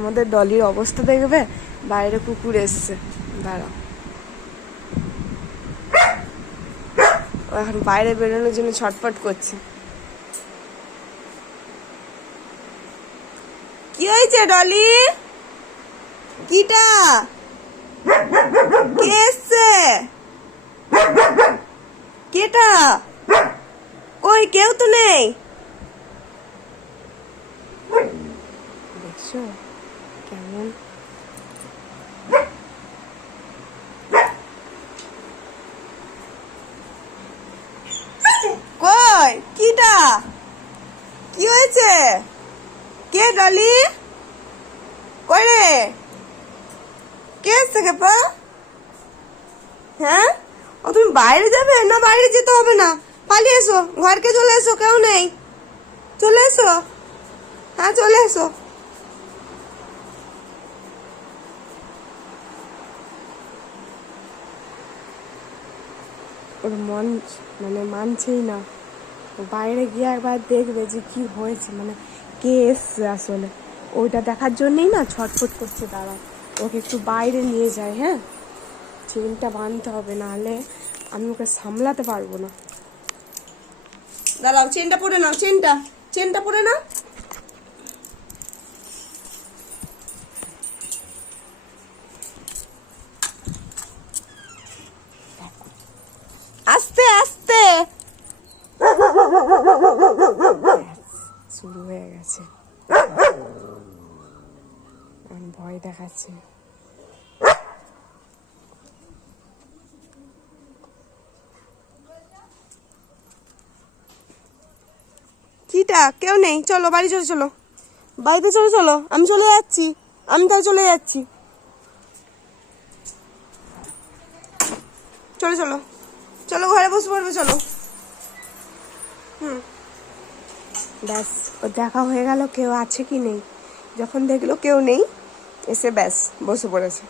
আমাদের ডলির অবস্থা দেখবে, বাইরে কুকুর এসছে, দাঁড়াও। ও এখন বাইরে বেরোনোর জন্য ছটফট করছে। কি হয়েছে ডলি? কিটা কে এসছে? কেটা? কই কেউ তো নেই। দেখছো কেমন কই কিটা? কি হয়েছে? কে ডলি? কই রে? কে এসছে খেপা? হ্যাঁ, ও তুমি বাইরে যাবে না? বাইরে যেতে হবে না, পালিয়ে এসো, ঘরকে চলে এসো, কেউ নেই, চলে এসো। হ্যাঁ চলে এসো। ওর মন মানছেই না, ও বাইরে গিয়ে একবার দেখবে যে কি হয়েছে, কে এসছে আসলে, ওইটা দেখার জন্যই না ছটফট করছে। দাঁড়াও, ওকে একটু বাইরে নিয়ে যায়। হ্যাঁ, চেনটা বাঁধতে হবে, নাহলে আমি ওকে সামলাতে পারবো না। দাঁড়াও, চেনটা পরে নাও, চেনটা পরে নাও। আস্তে আস্তে। শুরু হয়ে গেছে, ভয় দেখাচ্ছে। কিটা? কেউ নেই, চলো বাড়ি চলো, চলো বাড়িতে চলো, চলো আমি চলে যাচ্ছি, আমি তাই চলে যাচ্ছি। চলো চলো চলো, ঘরে বসে পড়বে, চলো। ব্যাস, ও দেখা হয়ে গেল কেউ আছে কি নেই। যখন দেখলো কেউ নেই, এসে ব্যাস বসে পড়েছে।